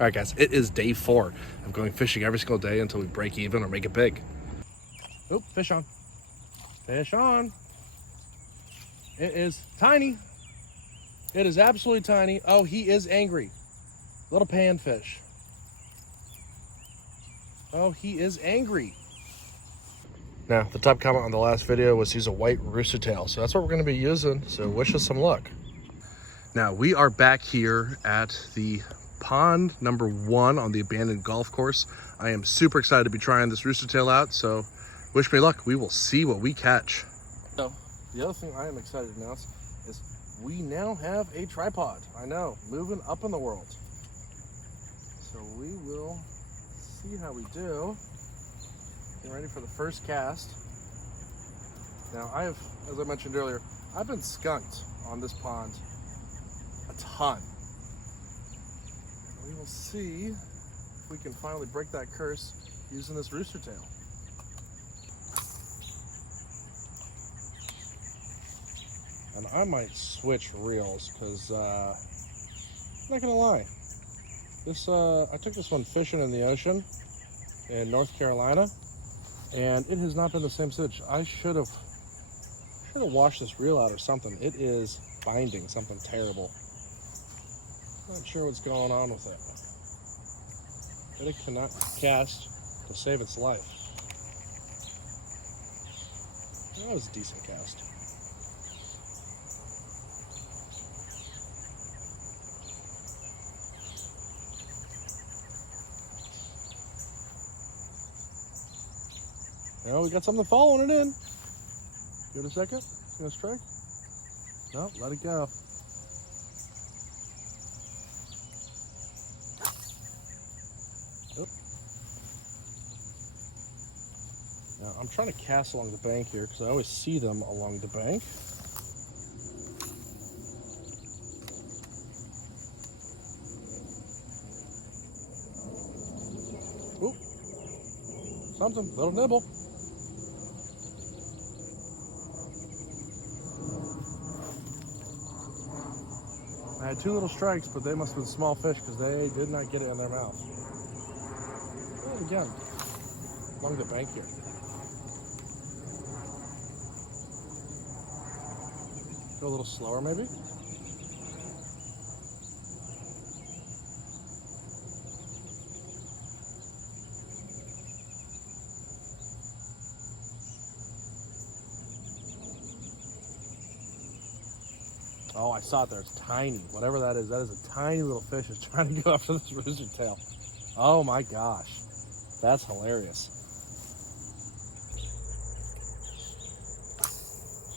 All right, guys, it is day 4 of going fishing every single day until we break even or make it big. Oop, fish on. Fish on. It is tiny. It is absolutely tiny. Oh, he is angry. Little panfish. Oh, he is angry. Now, the top comment on the last video was he's a white rooster tail, so that's what we're going to be using, so wish us some luck. Now, we are back here at the pond number 1 on the abandoned golf course. I am super excited to be trying this rooster tail out, so wish me luck. We will see what we catch. So, the other thing I am excited to announce is we now have a tripod. I know, moving up in the world. So we will see how we do. Getting ready for the first cast. Now as I mentioned earlier, I've been skunked on this pond a ton. We will see if we can finally break that curse using this rooster tail. And I might switch reels because, I'm not gonna lie, this I took this one fishing in the ocean in North Carolina, and it has not been the same stitch. I should have washed this reel out or something. It is binding something terrible. Not sure what's going on with it. But it cannot cast to save its life. That was a decent cast. Now we got something following it in. Give it a second. It's gonna strike. No, let it go. Oop. Now I'm trying to cast along the bank here because I always see them along the bank. Oop. Something, little nibble. I had 2 little strikes, but they must have been small fish because they did not get it in their mouth. And again, along the bank here. Go a little slower, maybe. Oh, I saw it there. It's tiny. Whatever that is a tiny little fish that's trying to go after this rooster tail. Oh my gosh. That's hilarious.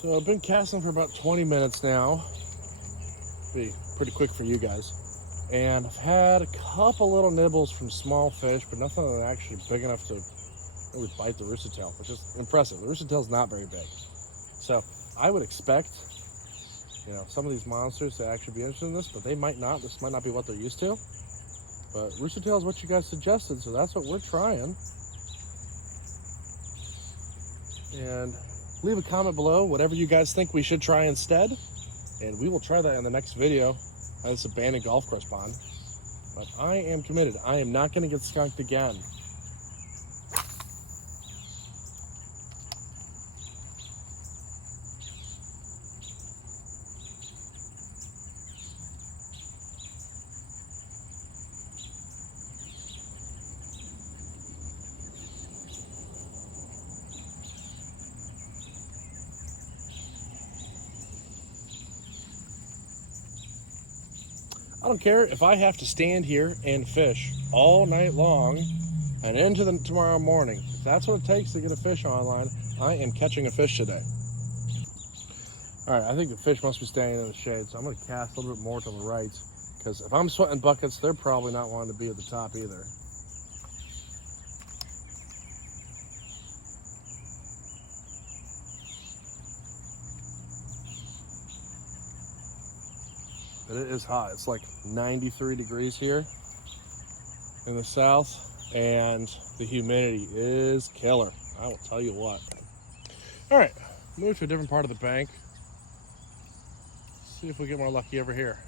So I've been casting for about 20 minutes now. Be pretty quick for you guys. And I've had a couple little nibbles from small fish, but nothing that's actually big enough to really bite the rooster tail, which is impressive. The rooster tail's not very big. So I would expect, you know, some of these monsters to actually be interested in this, but they might not. This might not be what they're used to. But rooster tail is what you guys suggested, so that's what we're trying. And leave a comment below, whatever you guys think we should try instead. And we will try that in the next video on this abandoned golf course pond. But I am committed. I am not going to get skunked again. I don't care if I have to stand here and fish all night long and into tomorrow morning. If that's what it takes to get a fish online, I am catching a fish today. All right, I think the fish must be staying in the shade, so I'm going to cast a little bit more to the right, because if I'm sweating buckets, they're probably not wanting to be at the top either. But it is hot. It's like 93 degrees here in the south, and the humidity is killer. I will tell you what. All right, move to a different part of the bank. See if we get more lucky over here.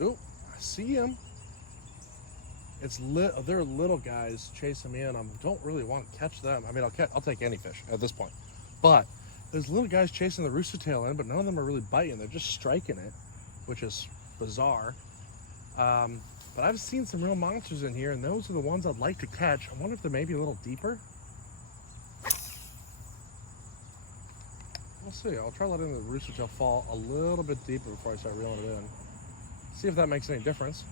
Ooh, I see him. They're little guys chasing me in. I don't really want to catch them. I mean, I'll take any fish at this point. But there's little guys chasing the rooster tail in, but none of them are really biting. They're just striking it, which is bizarre. But I've seen some real monsters in here, and those are the ones I'd like to catch. I wonder if they're maybe a little deeper. We'll see. I'll try letting the rooster tail fall a little bit deeper before I start reeling it in. See if that makes any difference.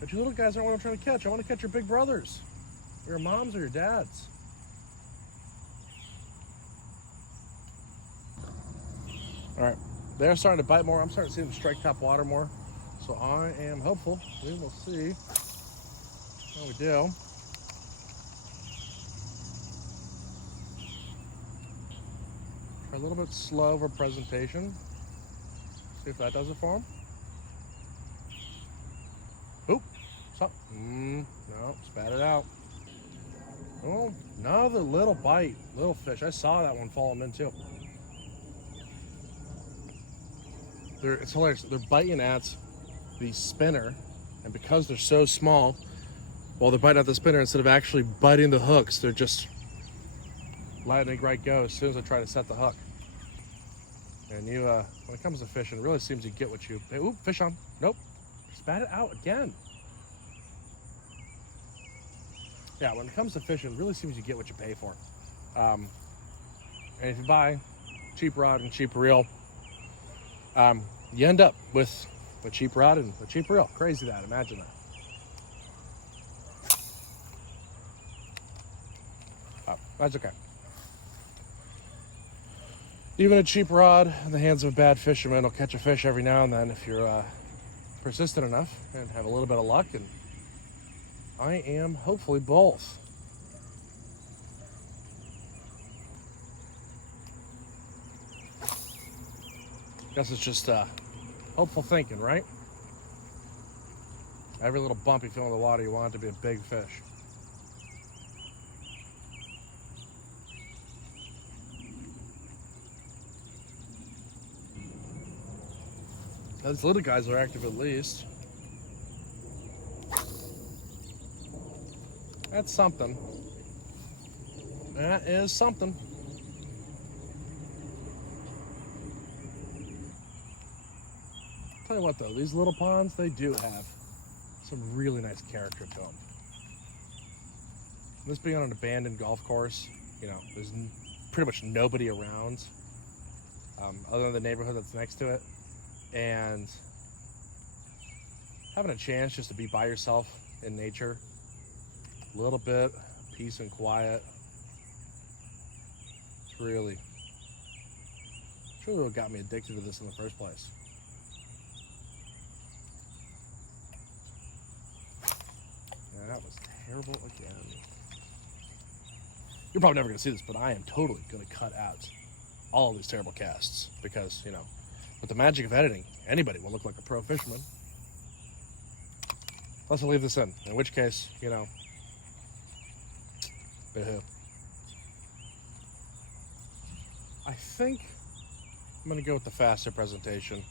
But you little guys aren't what I'm trying to catch. I want to catch your big brothers, your moms or your dads. All right, they're starting to bite more. I'm starting to see them strike top water more. So I am hopeful. We will see how we do. Try a little bit slow of a presentation. See if that does it for them. Oop, stop. No, spat it out. Oh, another little bite, little fish. I saw that one fall them in too. It's hilarious. They're biting at the spinner, and because they're so small, while they're biting at the spinner, instead of actually biting the hooks, they're just letting it right go as soon as I try to set the hook. And when it comes to fishing, it really seems you get what you. Oop, fish on. Nope. Spat it out again. Yeah, when it comes to fishing, it really seems you get what you pay for. And if you buy cheap rod and cheap reel, you end up with a cheap rod and a cheap reel. Crazy that, imagine that. Oh, that's okay. Even a cheap rod in the hands of a bad fisherman will catch a fish every now and then if you're persistent enough and have a little bit of luck, and I am hopefully both. Guess it's just hopeful thinking, right? Every little bump you feel in the water, you want it to be a big fish. Those little guys are active at least. That's something. That is something. Tell you what though, these little ponds, they do have some really nice character to them. This being on an abandoned golf course, you know, there's pretty much nobody around other than the neighborhood that's next to it. And having a chance just to be by yourself in nature, a little bit peace and quiet, it's really what got me addicted to this in the first place. Yeah, that was terrible again. You're probably never gonna see this, but I am totally gonna cut out all of these terrible casts because, you know, with the magic of editing, anybody will look like a pro fisherman. Unless I leave this in which case, you know, boo-hoo. I think I'm gonna go with the faster presentation.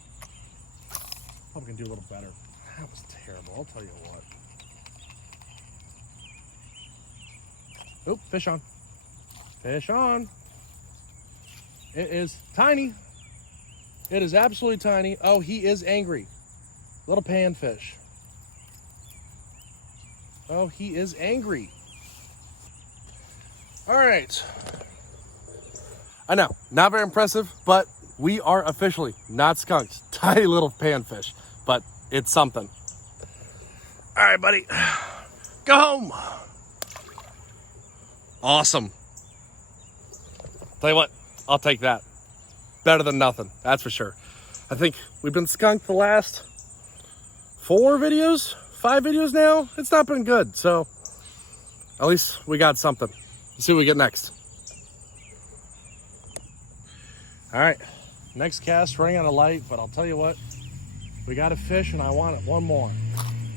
Probably gonna do a little better. That was terrible, I'll tell you what. Oop, fish on. Fish on. It is tiny. It is absolutely tiny. Oh, he is angry. Little panfish. Oh, he is angry. All right. I know, not very impressive, but we are officially not skunked. Tiny little panfish, but it's something. All right, buddy. Go home. Awesome. Tell you what, I'll take that. Better than nothing, that's for sure. I think we've been skunked the last 5 videos now. It's not been good, so at least we got something. Let's see what we get next. All right, next cast, running out of light, but I'll tell you what, we got a fish and I want it one more.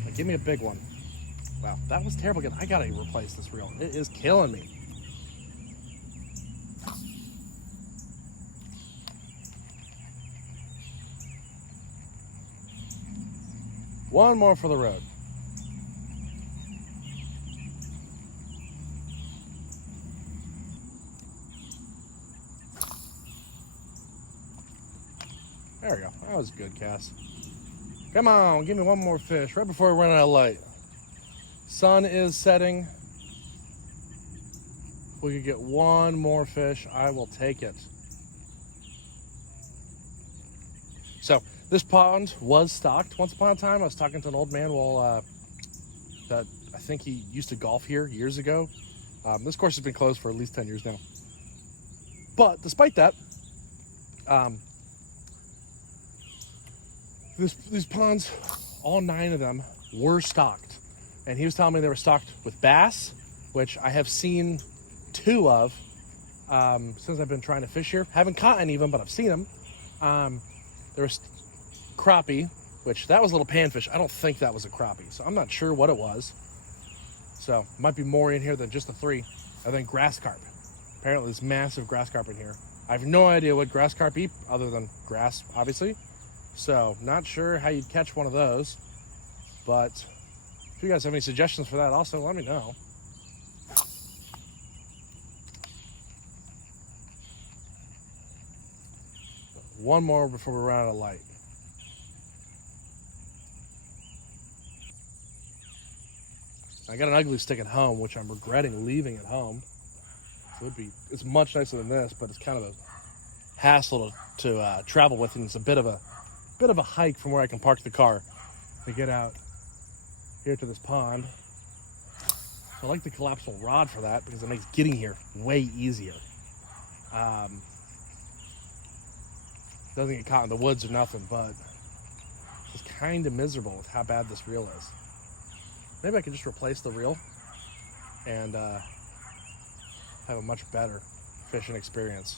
Now, give me a big one. Wow, that was terrible again. I gotta replace this reel. It is killing me. One more for the road. There we go. That was a good cast. Come on, give me one more fish right before we run out of light. Sun is setting. If we could get one more fish, I will take it. So this pond was stocked once upon a time. I was talking to an old man that I think he used to golf here years ago. This course has been closed for at least 10 years now. But despite that, these ponds, all 9 of them were stocked. And he was telling me they were stocked with bass, which I have seen 2 of since I've been trying to fish here. Haven't caught any of them, but I've seen them. There was crappie, which that was a little panfish. I don't think that was a crappie, so I'm not sure what it was. So might be more in here than just the 3. And then grass carp. Apparently there's massive grass carp in here. I have no idea what grass carp eat other than grass, obviously. So not sure how you'd catch one of those. But if you guys have any suggestions for that, also let me know. One more before we run out of light. I got an ugly stick at home, which I'm regretting leaving at home. So it's much nicer than this, but it's kind of a hassle to travel with, and it's a bit of a hike from where I can park the car to get out here to this pond. So I like the collapsible rod for that because it makes getting here way easier. Doesn't get caught in the woods or nothing, but it's kind of miserable with how bad this reel is. Maybe I can just replace the reel and have a much better fishing experience.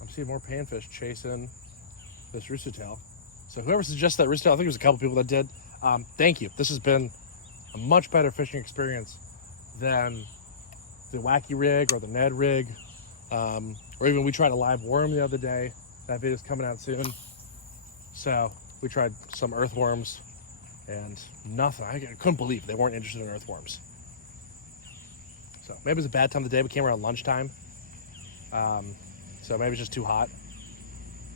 I'm seeing more panfish chasing this rooster tail. So whoever suggested that rooster tail, I think there's a couple people that did. Thank you. This has been a much better fishing experience than the wacky rig or the Ned rig. Or even we tried a live worm the other day. That video's coming out soon. So we tried some earthworms and nothing. I couldn't believe they weren't interested in earthworms. So maybe it's a bad time of the day. We came around lunchtime. So maybe it's just too hot.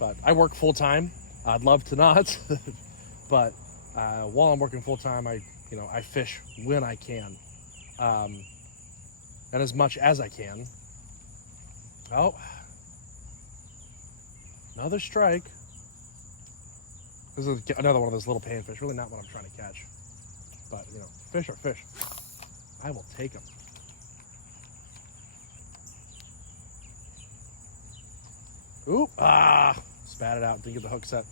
But I work full time. I'd love to not. But while I'm working full time, I fish when I can. And as much as I can. Oh, another strike. This is another one of those little panfish. Really not what I'm trying to catch. But, fish are fish. I will take them. Ooh, spat it out. Didn't get the hook set.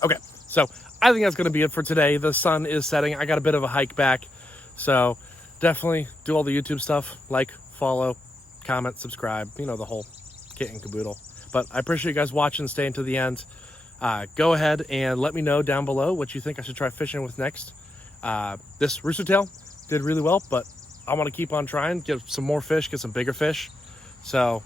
Okay, so I think that's going to be it for today. The sun is setting. I got a bit of a hike back. So definitely do all the YouTube stuff. Like, follow, comment, subscribe. The whole kit and caboodle. But I appreciate you guys watching, staying to the end. Go ahead and let me know down below what you think I should try fishing with next. This rooster tail did really well, but I want to keep on trying, get some more fish, get some bigger fish. So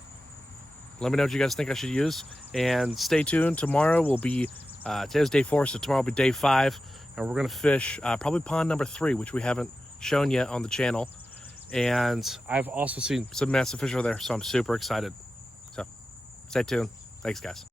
let me know what you guys think I should use. And stay tuned. Tomorrow will be... today's day 4, so tomorrow will be day 5, and we're going to fish probably pond number 3, which we haven't shown yet on the channel. And I've also seen some massive fish over there, so I'm super excited. So stay tuned. Thanks, guys.